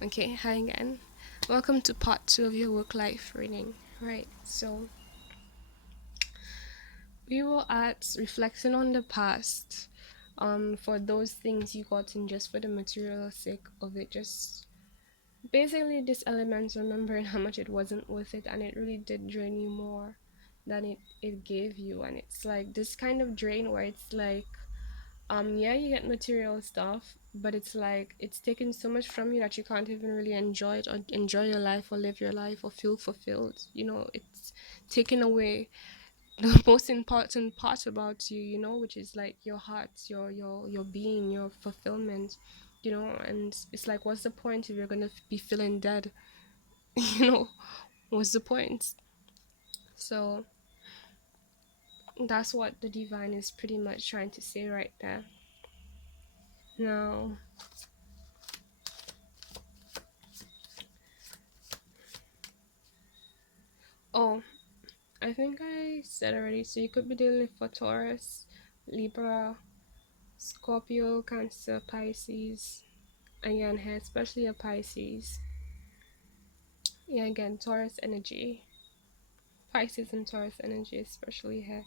Okay, hi again. Welcome to part two of your work life reading. Right, so we were at reflecting on the past. For those things you got in just for the material sake of it, just basically this element remembering how much it wasn't worth it and it really did drain you more than it gave you. And it's like this kind of drain where it's like yeah, you get material stuff, but it's like it's taken so much from you that you can't even really enjoy it or enjoy your life or live your life or feel fulfilled. It's taken away the most important part about you, which is like your heart, your being, your fulfillment. And it's like, what's the point if you're gonna be feeling dead? you know what's the point? So that's what the divine is pretty much trying to say right there. Now, oh, I think I said already. So you could be dealing with for Taurus, Libra, Scorpio, Cancer, Pisces. Again, here, especially a Pisces. Yeah, again, Taurus energy. Pisces and Taurus energy, especially here.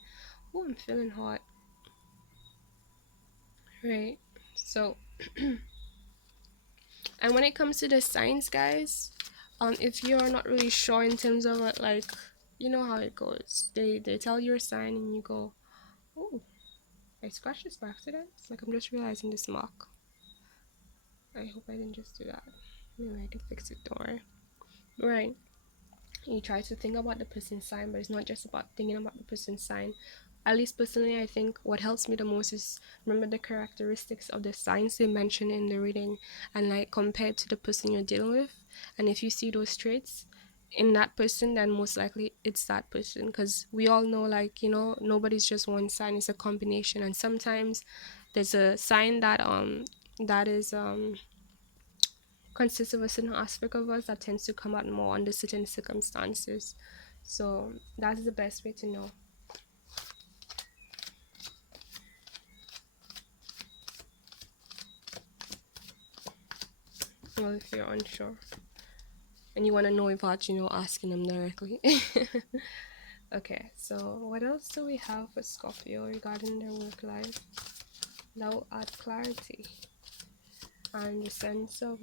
Oh, I'm feeling hot. Right. So, and when it comes to the signs, guys, if you're not really sure in terms of what, like, you know how it goes. They tell you a sign and you go, oh, I scratched this by accident. It's like I'm just realizing this mark. I hope I didn't just do that. Anyway, I can fix it, don't worry. Right. You try to think about the person's sign, but it's not just about thinking about the person's sign. At least personally, I think what helps me the most is remember the characteristics of the signs they mention in the reading and like compared to the person you're dealing with. And if you see those traits in that person, then most likely it's that person. Because we all know, like, nobody's just one sign, it's a combination. And sometimes there's a sign that is consists of a certain aspect of us that tends to come out more under certain circumstances. So that's the best way to know. Well, if you're unsure and you want to know without, asking them directly. Okay, so what else do we have for Scorpio regarding their work life? That will add clarity and the sense of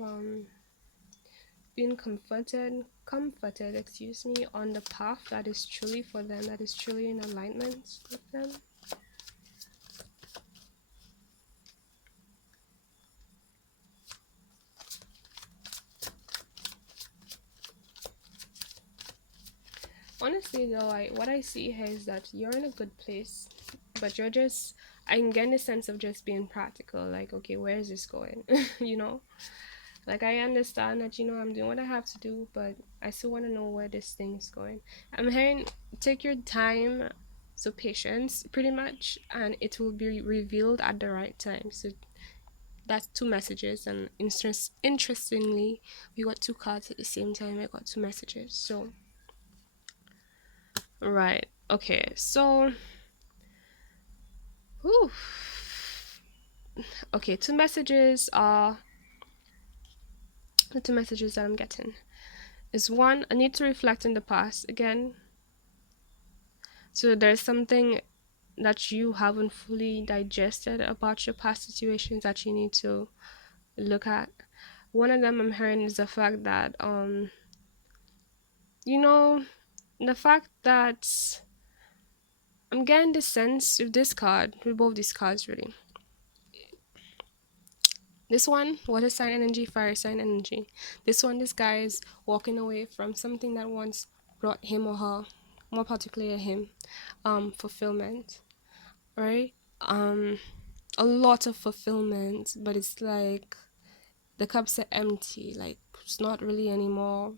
being comforted, excuse me, on the path that is truly for them, that is truly in alignment with them. Honestly, though, what I see here is that you're in a good place, but you're just. I'm getting a sense of just being practical. Like, okay, where is this going? you know, like I understand that I'm doing what I have to do, but I still want to know where this thing is going. I'm hearing take your time, so patience, pretty much, and it will be revealed at the right time. So that's two messages, and interestingly, we got two cards at the same time. I got two messages, so. Right. Okay. So, whew. Okay, the two messages that I'm getting is one, I need to reflect on the past again. So there's something that you haven't fully digested about your past situations that you need to look at. One of them I'm hearing is the fact that you know, the fact that I'm getting the sense with this card, with both these cards really. This one, water sign energy, fire sign energy. This guy is walking away from something that once brought him or her, more particularly him, fulfillment, right? Um, a lot of fulfillment, but it's like the cups are empty. Like it's not really anymore.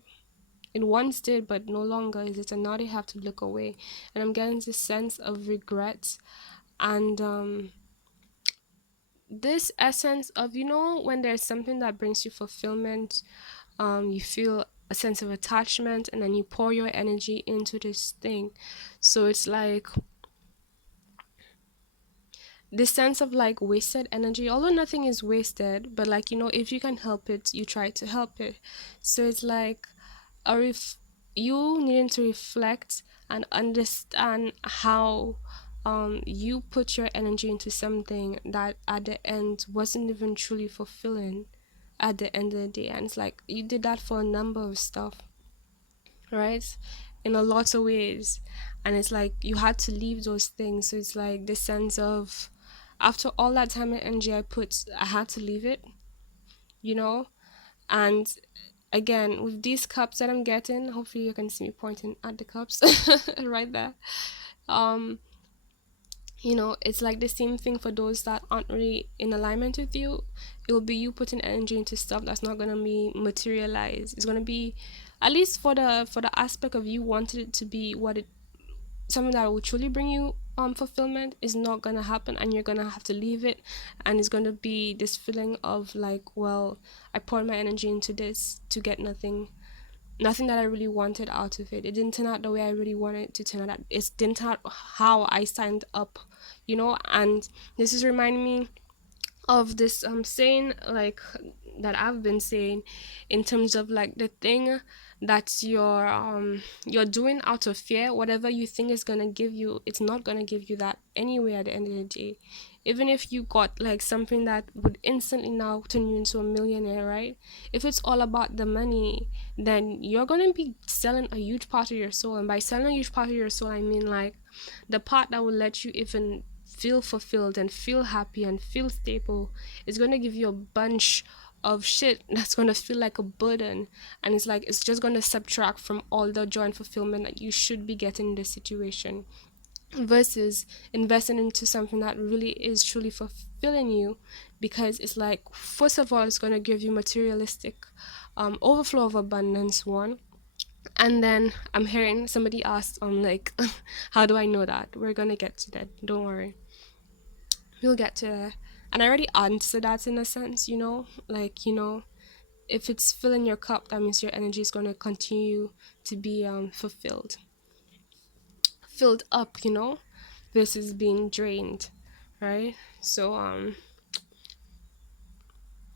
It once did, but no longer is it, and now they have to look away. And I'm getting this sense of regret and this essence of when there's something that brings you fulfillment, you feel a sense of attachment and then you pour your energy into this thing. So it's like this sense of like wasted energy, although nothing is wasted, but like, if you can help it, you try to help it. So it's like a you needing to reflect and understand how you put your energy into something that at the end wasn't even truly fulfilling at the end of the day. And it's like you did that for a number of stuff, right? In a lot of ways. And it's like you had to leave those things. So it's like this sense of, after all that time and energy I put, I had to leave it, you know? And again, with these cups that I'm getting, hopefully you can see me pointing at the cups right there. Um, it's like the same thing for those that aren't really in alignment with you. It will be you putting energy into stuff that's not gonna be materialized. It's gonna be, at least for the aspect of you wanted it to be what it, something that will truly bring you fulfillment, is not gonna happen, and you're gonna have to leave it. And it's gonna be this feeling of like, well, I poured my energy into this to get nothing that I really wanted out of it. It didn't turn out the way I really wanted it to turn out. It didn't turn out how I signed up, and this is reminding me of this saying, like, that I've been saying, in terms of like the thing that you're doing out of fear. Whatever you think is gonna give you, it's not gonna give you that anyway at the end of the day. Even if you got like something that would instantly now turn you into a millionaire, right? If it's all about the money, then you're gonna be selling a huge part of your soul. And by selling a huge part of your soul, I mean like the part that will let you even feel fulfilled and feel happy and feel stable. Is going to give you a bunch of shit that's going to feel like a burden. And it's like, it's just going to subtract from all the joy and fulfillment that you should be getting in this situation, versus investing into something that really is truly fulfilling you. Because it's like, first of all, it's going to give you materialistic overflow of abundance, one. And then I'm hearing somebody ask, like, how do I know that? We're gonna get to that, don't worry. We'll get to that. And I already answered that in a sense, like, if it's filling your cup, that means your energy is going to continue to be filled up, versus being drained, right? So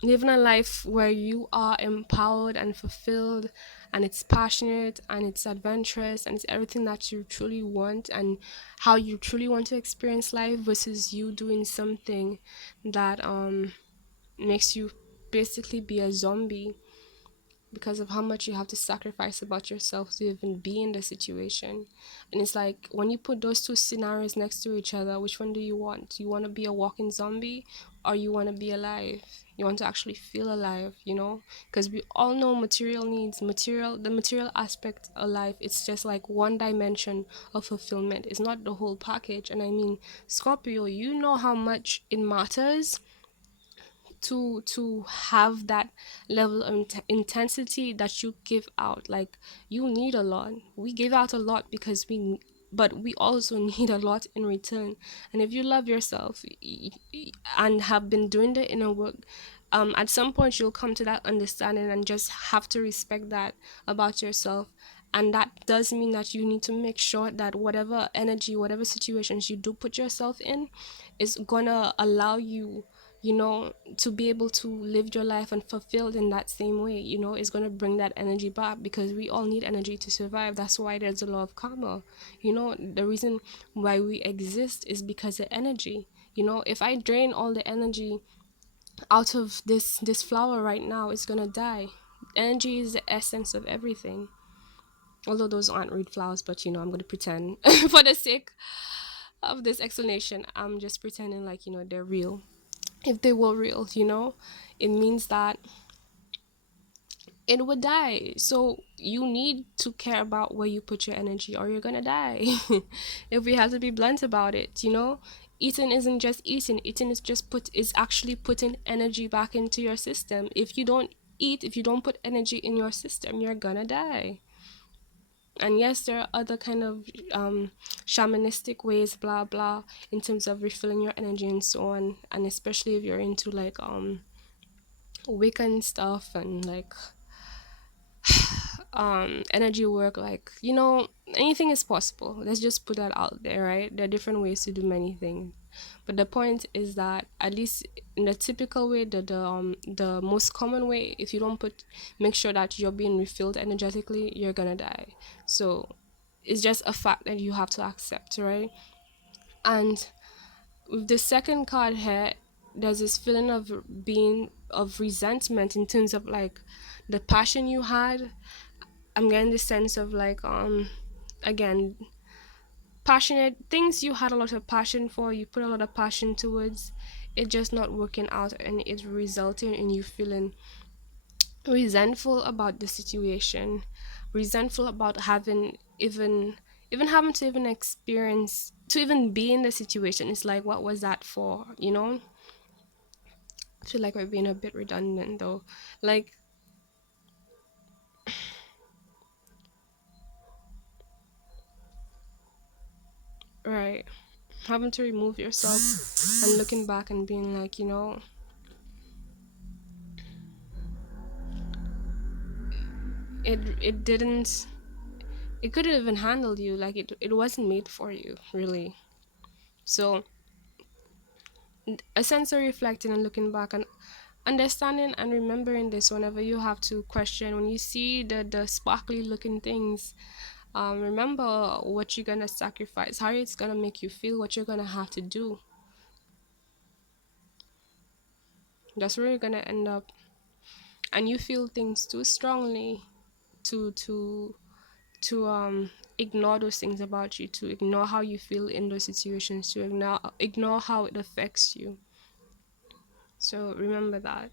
living a life where you are empowered and fulfilled, and it's passionate and it's adventurous and it's everything that you truly want and how you truly want to experience life, versus you doing something that makes you basically be a zombie because of how much you have to sacrifice about yourself to even be in the situation. And it's like, when you put those two scenarios next to each other, which one do you want? You want to be a walking zombie, or you want to be alive? You want to actually feel alive, because we all know material needs, the material aspect of life, it's just like one dimension of fulfillment. It's not the whole package. And I mean, Scorpio, you know how much it matters to have that level of intensity that you give out. Like, you need a lot. We give out a lot because but we also need a lot in return. And if you love yourself and have been doing the inner work, at some point you'll come to that understanding and just have to respect that about yourself. And that does mean that you need to make sure that whatever energy, whatever situations you do put yourself in, is gonna allow you, to be able to live your life and fulfilled in that same way. Is going to bring that energy back, because we all need energy to survive. That's why there's a law of karma. The reason why we exist is because of energy. If I drain all the energy out of this flower right now, it's going to die. Energy is the essence of everything. Although those aren't real flowers, but I'm going to pretend for the sake of this explanation, I'm just pretending like, they're real. If they were real, it means that it would die. So you need to care about where you put your energy, or you're gonna die. If we have to be blunt about it, eating isn't just eating. Eating is actually putting energy back into your system. If you don't eat, if you don't put energy in your system, you're gonna die. And yes, there are other kind of shamanistic ways, blah blah, in terms of refilling your energy and so on. And especially if you're into like Wiccan stuff and like energy work, like, anything is possible. Let's just put that out there, right? There are different ways to do many things, but the point is that, at least in the typical way, the most common way, if you don't make sure that you're being refilled energetically, you're gonna die. So it's just a fact that you have to accept, right? And with the second card here, there's this feeling of resentment in terms of like the passion you had. I'm getting the sense of like, again, passionate things you had a lot of passion for, you put a lot of passion towards it, just not working out, and it resulting in you feeling resentful about the situation, resentful about having even having to even experience, to even be in the situation. It's like, what was that for, I feel like we're being a bit redundant though. Like, right, having to remove yourself and looking back and being like, it didn't, it couldn't even handle you, like it wasn't made for you, really. So a sense of reflecting and looking back and understanding and remembering this whenever you have to question, when you see the sparkly looking things, remember what you're gonna sacrifice, how it's gonna make you feel, what you're gonna have to do. That's where you're gonna end up, and you feel things too strongly to ignore those things about you, to ignore how you feel in those situations, to ignore how it affects you. So remember that.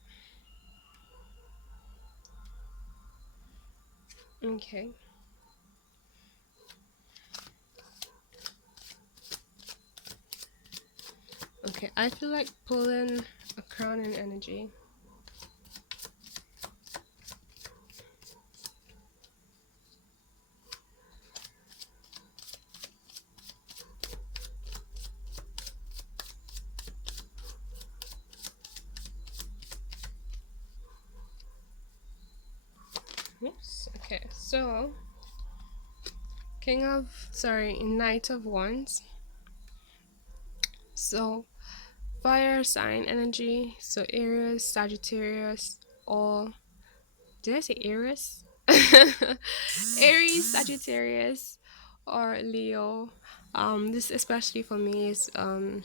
Okay. Okay, I feel like pulling a crowning energy. Oops. Okay, so Knight of Wands. So fire sign energy. So Aries, Sagittarius, or did I say Aries? Aries, Sagittarius, or Leo. This especially for me is a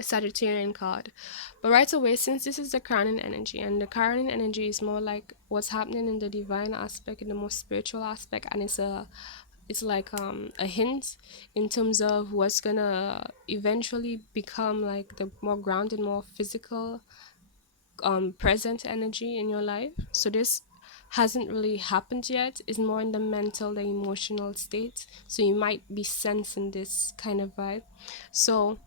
Sagittarian card. But right away, since this is the crowning energy, and the crowning energy is more like what's happening in the divine aspect, in the most spiritual aspect, and it's like a hint in terms of what's gonna eventually become like the more grounded, more physical, present energy in your life. So this hasn't really happened yet. It's more in the mental, the emotional state. So you might be sensing this kind of vibe. So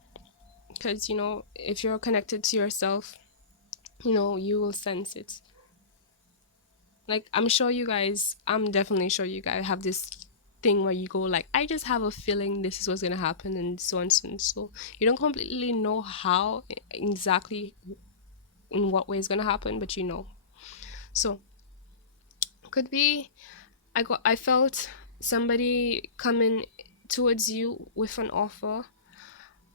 because if you're connected to yourself, you will sense it. Like, I'm definitely sure you guys have this thing where you go like, I just have a feeling this is what's gonna happen, and so on, so on. So you don't completely know how exactly, in what way it's gonna happen, but so could be, I felt somebody coming towards you with an offer.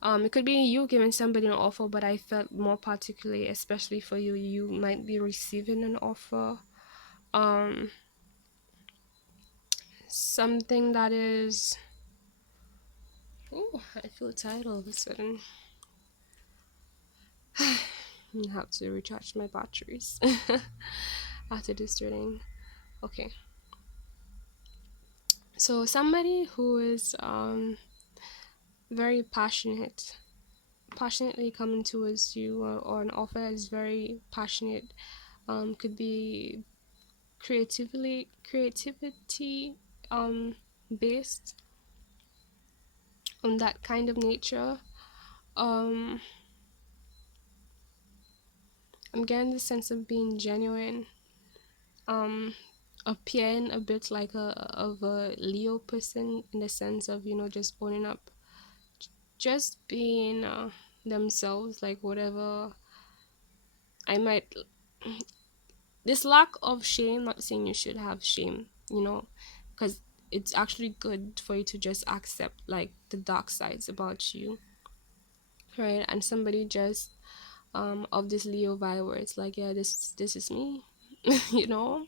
It could be you giving somebody an offer, but I felt more particularly, especially for you, you might be receiving an offer. Um, Something that is. Oh, I feel tired all of a sudden. I have to recharge my batteries after this reading. Okay, so somebody who is very passionately coming towards you, or an offer that is very passionate, could be creativity based on that kind of nature. um I'm getting the sense of being genuine, um appearing a bit like a Leo person, in the sense of just owning up, just being themselves, like whatever I might this lack of shame, not saying you should have shame, because it's actually good for you to just accept like the dark sides about you, right? And somebody just of this Leo vibe where it's like, yeah, this is me. you know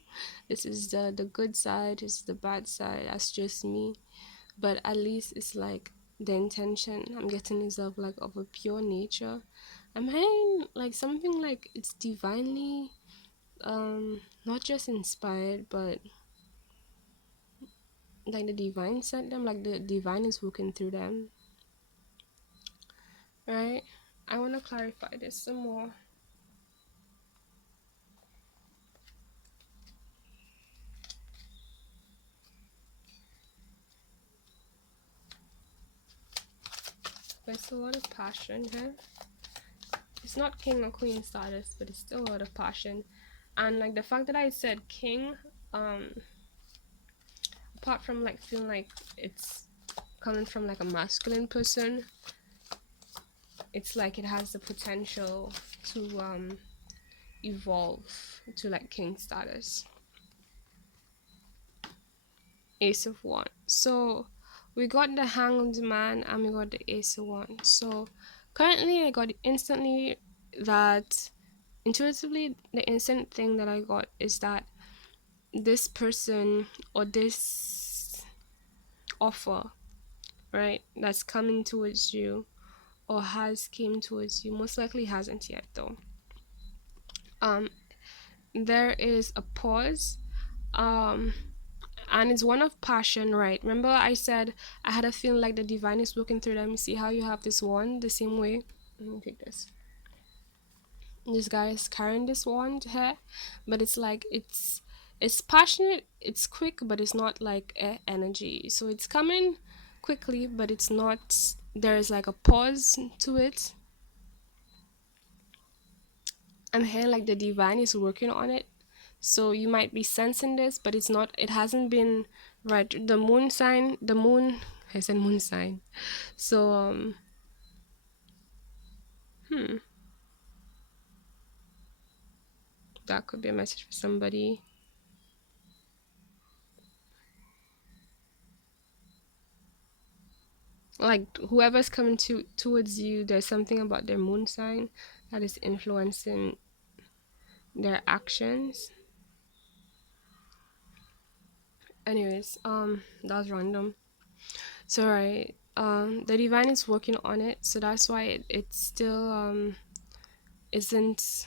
this is the good side, this is the bad side, that's just me. But at least it's like the intention I'm getting is of like of a pure nature. I'm having like something like it's divinely not just inspired, but like the divine sent them, like the divine is working through them, right? I want to clarify this some more. There's a lot of passion here. It's not king or queen status, but it's still a lot of passion. And like the fact that I said king, um apart from like feeling like it's coming from like a masculine person, it's like it has the potential to evolve to like king status. Ace of Wands. So we got the Hanged Man and we got the Ace of Wands. So currently I got instantly that intuitively the instant thing that I got is that this person or this offer, right, that's coming towards you or has came towards you, most likely hasn't yet though. um there is a pause, um and it's one of passion, right? Remember I said I had a feeling like the divine is working through them. See how you have this wand the same way. Let me take this guy is carrying this wand here, but it's like it's passionate, it's quick, but it's not like energy. So it's coming quickly, but it's not, there is like a pause to it. I'm hearing like the divine is working on it. So you might be sensing this, but it's not, it hasn't been right. The moon sign, the moon, I said moon sign. So hmm, that could be a message for somebody. Like whoever's coming towards you, there's something about their moon sign that is influencing their actions. Anyways, that was random. So right, the divine is working on it, so that's why it still isn't,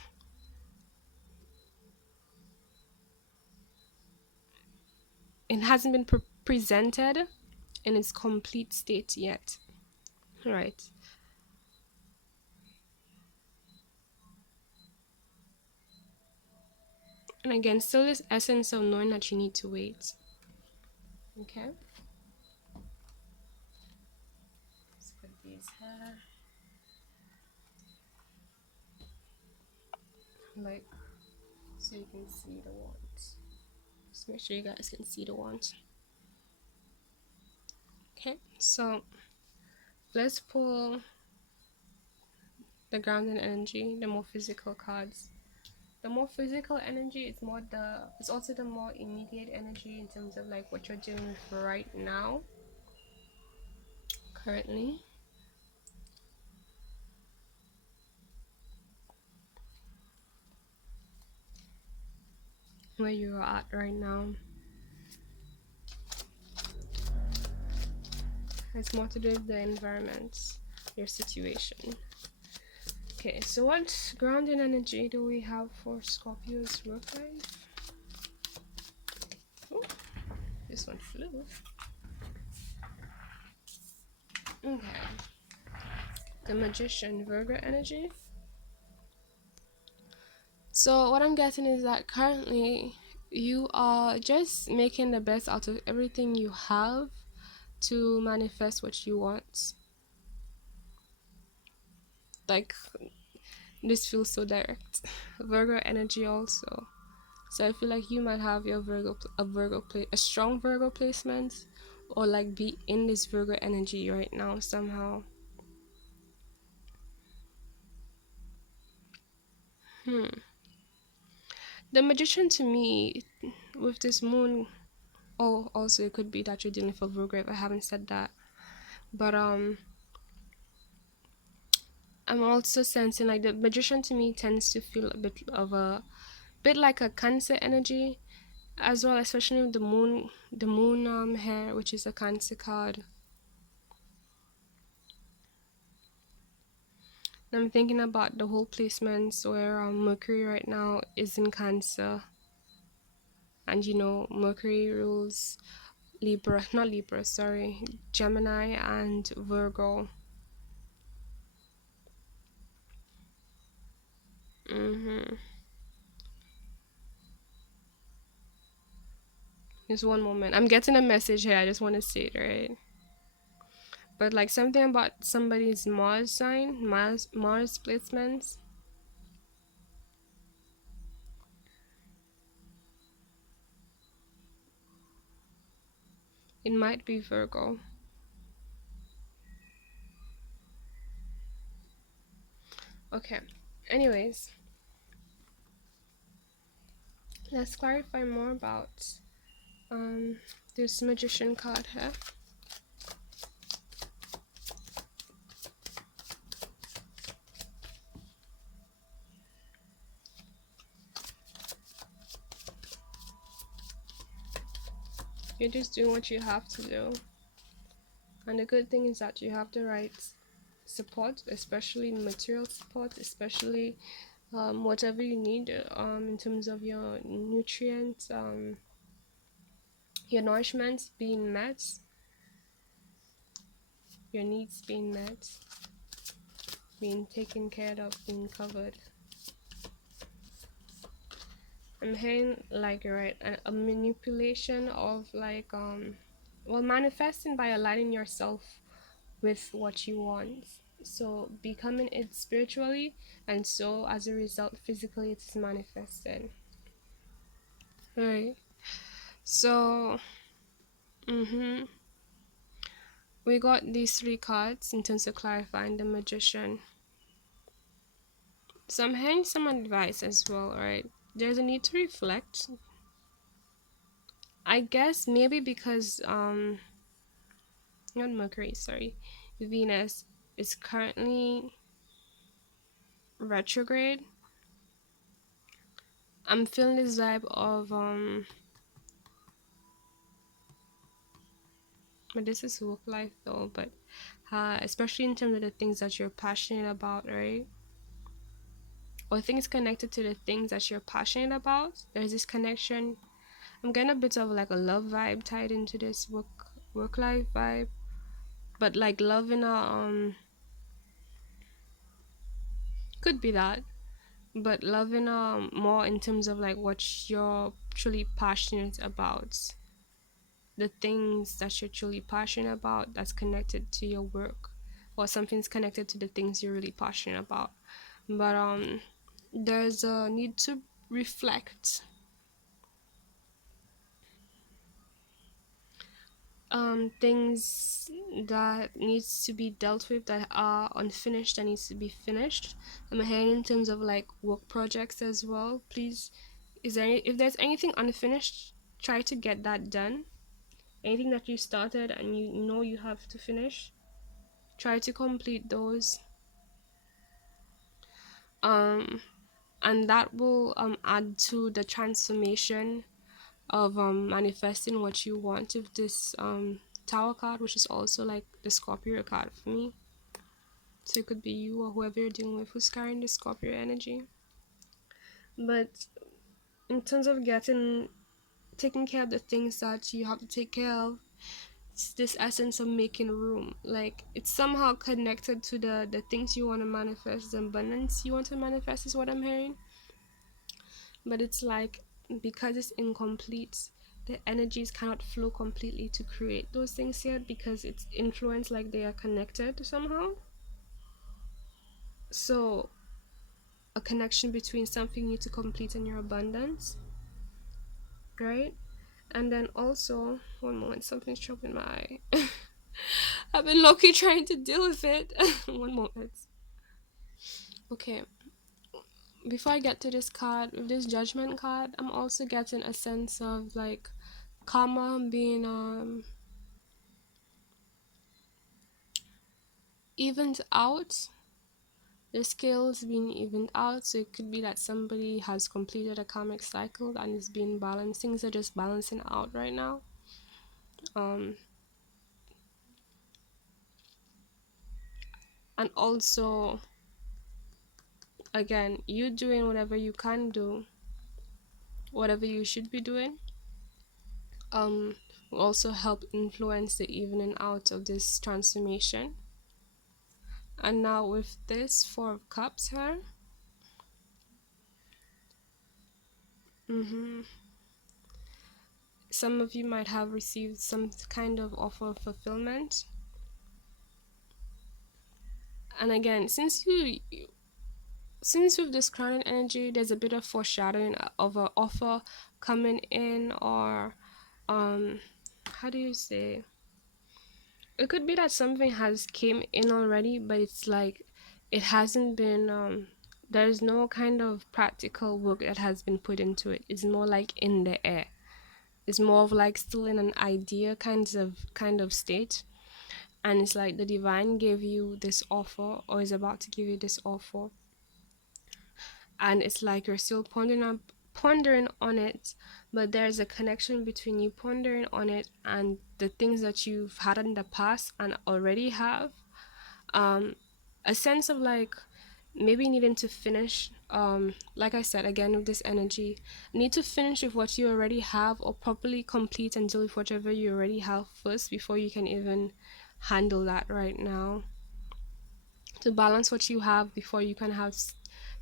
it hasn't been presented in its complete state yet, right? And again, still this essence of knowing that you need to wait. Okay, let's put these here, like, so you can see the wands. Just make sure you guys can see the wands. Okay, so let's pull the grounding energy, the more physical cards. The more physical energy is more it's also the more immediate energy in terms of like what you're dealing with right now, currently. Where you're at right now. It's more to do with the environment, your situation. Okay, so what grounding energy do we have for Scorpio's work life? Oh, this one flew. Okay. The Magician, Virgo energy. So what I'm getting is that currently you are just making the best out of everything you have to manifest what you want. Like, this feels so direct. Virgo energy also. So I feel like you might have your a strong Virgo placement, or like be in this Virgo energy right now somehow. The magician to me, with this moon. Oh, also it could be that you're dealing with a Virgo if I haven't said that. But I'm also sensing like the magician to me tends to feel a bit of a bit like a Cancer energy as well, especially with the moon hair, which is a Cancer card. And I'm thinking about the whole placements where Mercury right now is in Cancer, and you know Mercury rules Libra, not Libra, sorry, Gemini and Virgo. Mm-hmm. Just one moment. I'm getting a message here. I just want to say it right. But like something about somebody's Mars sign, Mars placements. It might be Virgo. Okay. Anyways, let's clarify more about um this magician card here. You're just doing what you have to do. And the good thing is that you have the right support, especially material support, especially whatever you need in terms of your nutrients, your nourishment being met, your needs being met, being taken care of, being covered. I'm hearing like right a manipulation of like well, manifesting by aligning yourself with what you want. So becoming it spiritually, and so as a result physically it's manifested. Right. So we got these three cards in terms of clarifying the magician. So I'm hearing some advice as well, right? There's a need to reflect. I guess maybe because not Mercury, sorry, Venus is currently retrograde. I'm feeling this vibe of but this is work life though, but especially in terms of the things that you're passionate about, right? Or things connected to the things that you're passionate about. There's this connection. I'm getting a bit of like a love vibe tied into this work life vibe, but like love in a could be that, but love in a more in terms of like what you're truly passionate about, the things that you're truly passionate about that's connected to your work, or something's connected to the things you're really passionate about. But there's a need to reflect things that needs to be dealt with that are unfinished that needs to be finished. I'm hearing in terms of like work projects as well. Please, is there if there's anything unfinished, try to get that done. Anything that you started and you know you have to finish, try to complete those. um and that will add to the transformation of manifesting what you want with this tower card, which is also like the Scorpio card for me. So it could be you or whoever you're dealing with who's carrying the Scorpio energy. But in terms of getting taking care of the things that you have to take care of, it's this essence of making room. Like it's somehow connected to the things you want to manifest, the abundance you want to manifest is what I'm hearing. But it's like because it's incomplete, the energies cannot flow completely to create those things yet because it's influenced like they are connected somehow. So a connection between something you need to complete and your abundance, right? And then also, one moment, something's troubling my eye. I've been low-key trying to deal with it. One moment. Okay, before I get to this card, with this judgment card, I'm also getting a sense of like karma being evened out. The scales being evened out, so it could be that somebody has completed a karmic cycle and is being balanced. Things are just balancing out right now. Um, and also, again, you doing whatever you can do, whatever you should be doing, um, will also help influence the evening out of this transformation. And now with this Four of Cups here, some of you might have received some kind of offer of fulfillment. And again, since with this crowning energy, there's a bit of foreshadowing of an offer coming in, or how do you say, it could be that something has came in already, but it's like it hasn't been there's no kind of practical work that has been put into it. It's more like in the air. It's more of like still in an idea kind of state. And it's like the divine gave you this offer, or is about to give you this offer, and it's like you're still pondering on it, but there's a connection between you pondering on it and the things that you've had in the past and already have. um a sense of like maybe needing to finish, like I said again with this energy, need to finish with what you already have, or properly complete and deal with whatever you already have first before you can even handle that right now. To balance what you have before you can have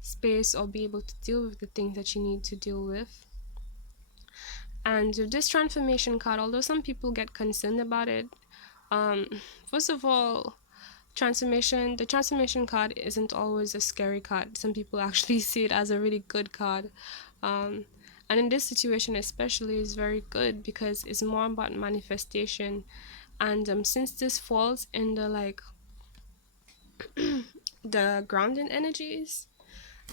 space or be able to deal with the things that you need to deal with. And with this transformation card, although some people get concerned about it, um first of all, the transformation card isn't always a scary card. Some people actually see it as a really good card. um and in this situation especially is very good because it's more about manifestation. And since this falls in the like the grounding energies,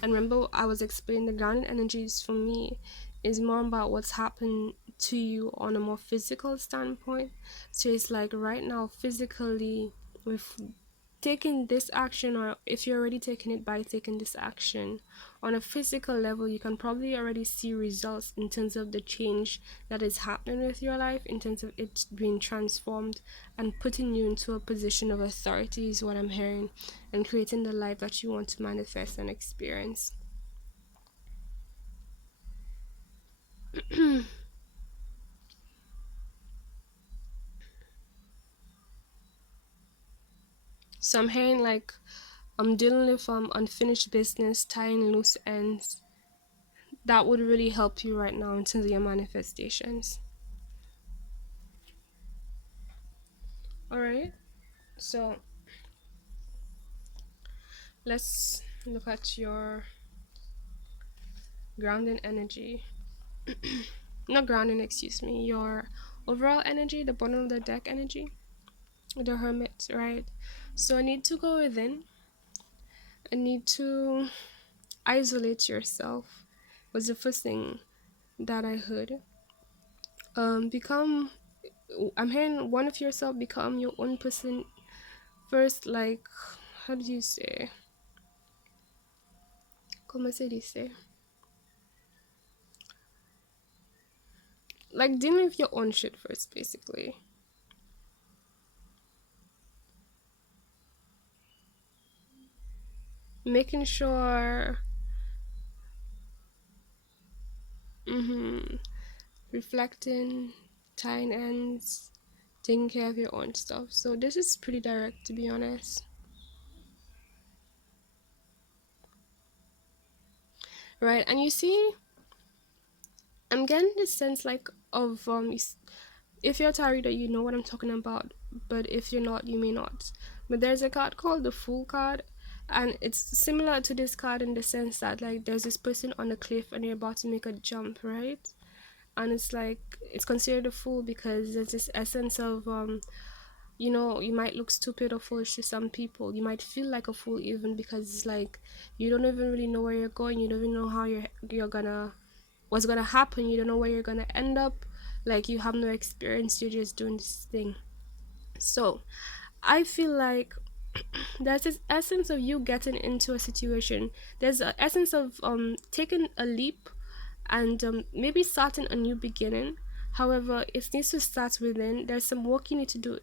and remember I was explaining the grounding energies for me is more about what's happened to you on a more physical standpoint. So it's like right now physically, with taking this action, or if you're already taking it by taking this action on a physical level, you can probably already see results in terms of the change that is happening with your life, in terms of it being transformed and putting you into a position of authority is what I'm hearing, and creating the life that you want to manifest and experience. So I'm hearing like I'm dealing with unfinished business, tying loose ends. That would really help you right now in terms of your manifestations. All right. So let's look at your grounding energy. Not grounding, excuse me. Your overall energy, the bottom of the deck energy, the hermit, right? So I need to go within. I need to isolate yourself. Was the first thing that I heard. Become. I'm hearing one of yourself become your own person first. Like, how do you say? Como se dice? Like dealing with your own shit first, basically. Making sure, reflecting, tying ends, taking care of your own stuff. So this is pretty direct, to be honest. Right, and you see, I'm getting this sense like of if you're a tarot reader, you know what I'm talking about, but if you're not, you may not. But there's a card called the Fool card, and it's similar to this card in the sense that like there's this person on a cliff and they're about to make a jump, right? And it's like it's considered a fool because there's this essence of You know, you might look stupid or foolish to some people. You might feel like a fool even, because it's like you don't even really know where you're going. You don't even know how you're gonna what's gonna happen. You don't know where you're gonna end up. Like, you have no experience. You're just doing this thing. So I feel like there's this essence of you getting into a situation. There's an essence of taking a leap, and maybe starting a new beginning. However, it needs to start within. There's some work you need to do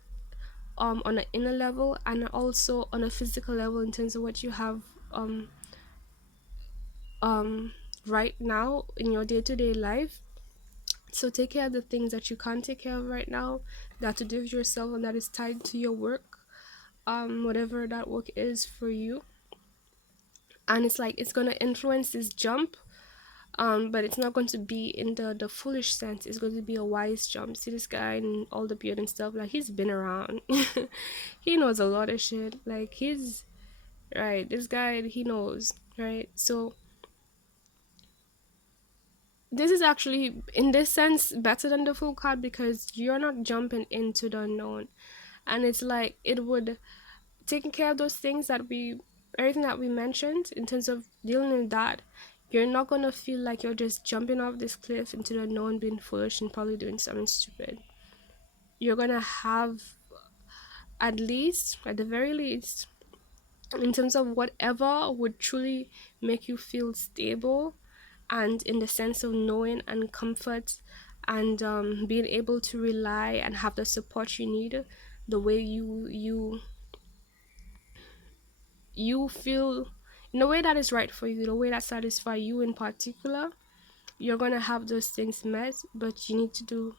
on an inner level, and also on a physical level, in terms of what you have um um right now in your day-to-day life. So take care of the things that you can't take care of right now, that to do with yourself and that is tied to your work, whatever that work is for you. And it's like it's gonna influence this jump, but it's not going to be in the foolish sense. It's going to be a wise jump. See this guy and all the beard and stuff, like he's been around. He knows a lot of shit. Like, he's right, this guy, he knows, right? So this is actually, in this sense, better than the full card, because you're not jumping into the unknown. And it's like it would, taking care of those things that we, everything that we mentioned in terms of dealing with that, you're not gonna feel like you're just jumping off this cliff into the unknown, being foolish and probably doing something stupid. You're gonna have, at least, at the very least, in terms of whatever would truly make you feel stable, and in the sense of knowing and comfort, and being able to rely and have the support you need, the way you feel, in a way that is right for you, the way that satisfies you in particular. You're gonna have those things met, but you need to do,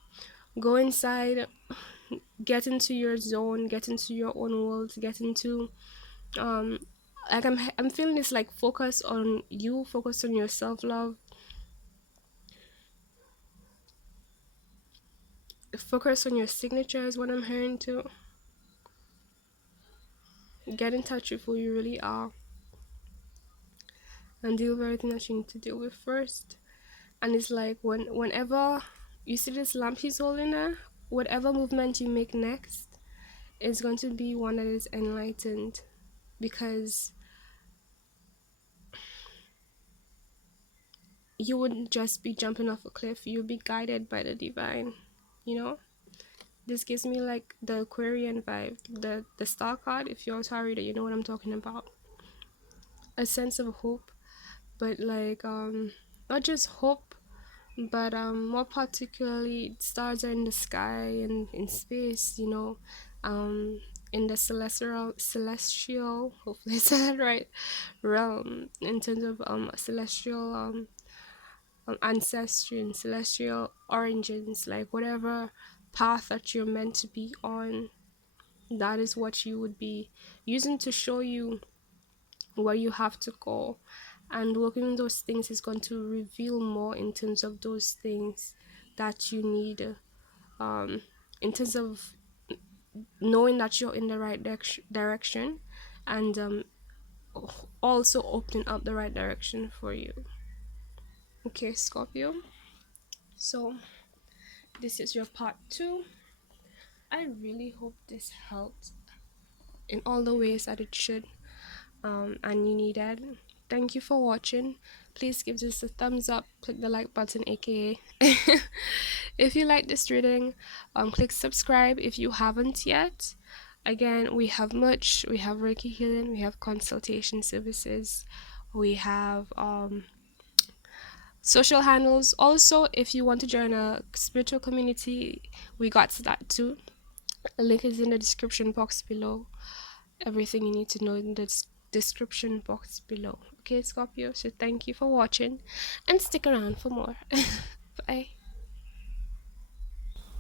go inside, get into your zone, get into your own world, get into um like I'm feeling this, like, focus on you, focus on your self-love, focus on your signature is what I'm hearing too. Get in touch with who you really are, and deal with everything that you need to deal with first. And it's like, whenever you see this lamp he's holding there, whatever movement you make next is going to be one that is enlightened, because you wouldn't just be jumping off a cliff, you'll be guided by the divine, you know. This gives me like the Aquarian vibe, the star card. If you're a tarot reader, you know what I'm talking about. A sense of hope, but like not just hope, but more particularly, stars are in the sky and in space, you know, um in the celestial, hopefully I said that right, realm, in terms of celestial ancestry and celestial origins, like whatever path that you're meant to be on, that is what you would be using to show you where you have to go. And working on those things is going to reveal more in terms of those things that you need, um in terms of knowing that you're in the right direction, and also opening up the right direction for you. Okay, Scorpio, so this is your part 2. I really hope this helped in all the ways that it should, and you needed. Thank you for watching. Please give this a thumbs up, click the like button, aka if you like this reading, click subscribe if you haven't yet. Again, we have much. We have Reiki healing, we have consultation services, we have social handles. Also, if you want to join a spiritual community, we got to that too. A link is in the description box below. Everything you need to know in the description box below. Okay, Scorpio, so thank you for watching, and stick around for more.